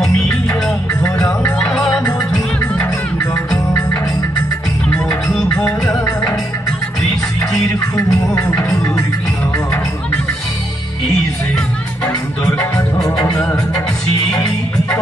অমিয়া ভৰা মধু ভৰা বৃষ্টিৰ মধুৰ এই যে সুন্দৰ সাধনা শীত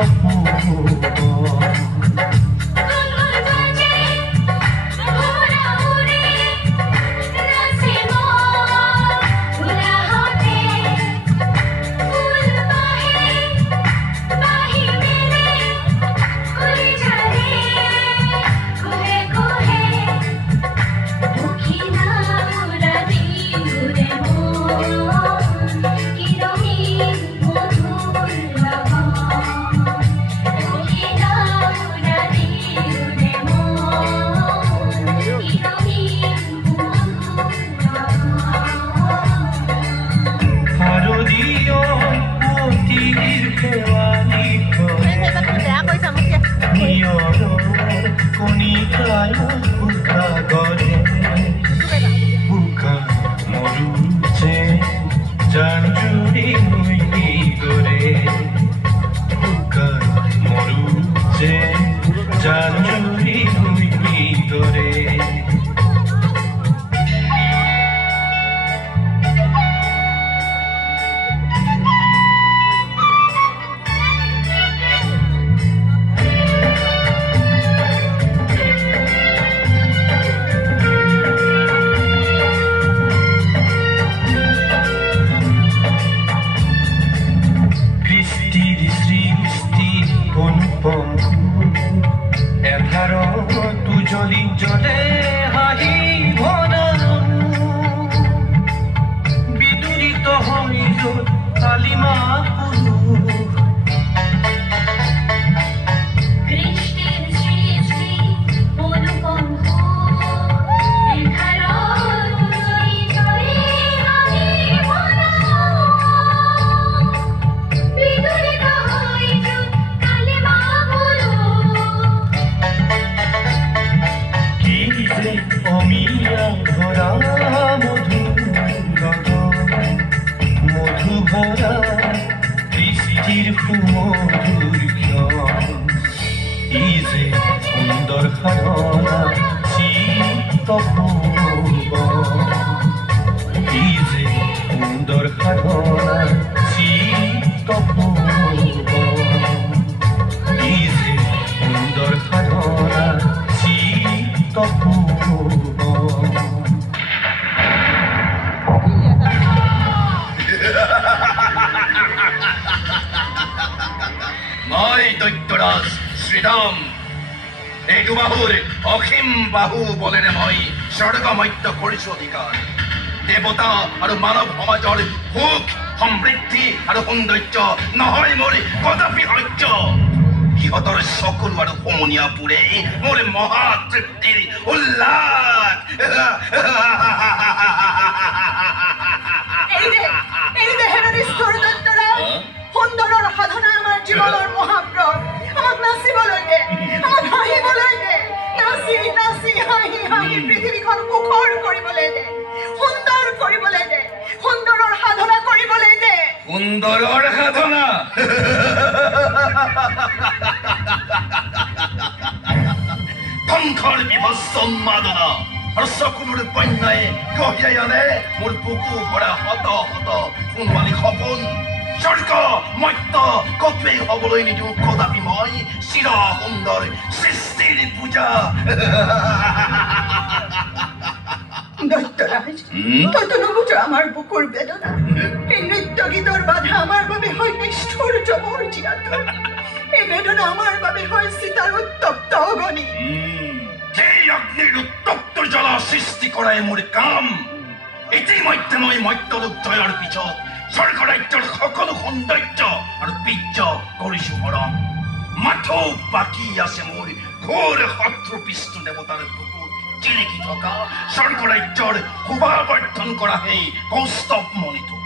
শ্ৰীৰাম এই দুবাহুৰ অসীম বাহু বলে মই স্বৰ্গমত্য কৰিছো অধিকাৰ দেৱতা আৰু মানৱ সমাজৰ সুখ সমৃদ্ধি আৰু সৌন্দৰ্য নহয় মোৰ কদাপি সহ্য সিহঁতৰ সকলো আৰু সমনীয়াবোৰে মোৰ মহা তৃপ্তিৰ উল্লাস সুন্দৰৰ সাধনা আমাৰ জীৱনৰ মহাপ্ৰদ আমাক নাচিবলৈ দে আমাক হাঁহিবলৈ দে নাচি নাচি হাঁহি হাঁহি পৃথিৱীখন সুখৰ কৰিবলৈ দে সুন্দৰ কৰিবলৈ দে সুন্দৰৰ সাধনা কৰিবলৈ দে সুন্দৰৰ সাধনা ধ্বংসৰ বিভৎস উন্মাদনা আৰু চকুলোৰ বন্যাই কঢ়িয়াই আনে মোৰ বুকু ভৰা শত শত সোণোৱালী সপোন স্বৰ্গ মত্য কতোৱেই হবলৈ নিদিওঁ কদাপি মই চিৰ সুন্দৰ সৃষ্টিৰ পূজা দৈত্যৰাজ তইতো নুবুজ আমাৰ বুকুৰ বেদনা এই নৃত্য গীতৰ বাধা আমাৰ বাবে হয় নিষ্ঠুৰ জমৰ জীয়াত এই বেদনা আমাৰ বাবে হয় চিতাৰ উত্তপ্ত অগ্নি সেই অগ্নিৰ উত্তপ্ত জ্বলা সৃষ্টি কৰাই মোৰ কাম ইতিমধ্যে মই মত্যলোক জয়ৰ পিছত স্বৰ্গ ৰাজ্যৰ সকলো সৌন্দৰ্য আৰু বীৰ্য কৰিছো হৰণ মাথো বাকী আছে মোৰ ঘোৰ শত্ৰু বিষ্ণু দেৱতাৰ বুকুত জিলিকি থকা স্বৰ্গ ৰাজ্যৰ শোভাবৰ্ধন কৰা সেই কৌস্তৱ মণিটো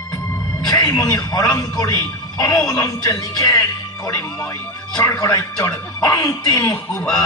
সেই মণি হৰণ কৰি সমৌলঞ্চে নিষেধ কৰিম মই স্বৰ্গ ৰাজ্যৰ অন্তিম শোভা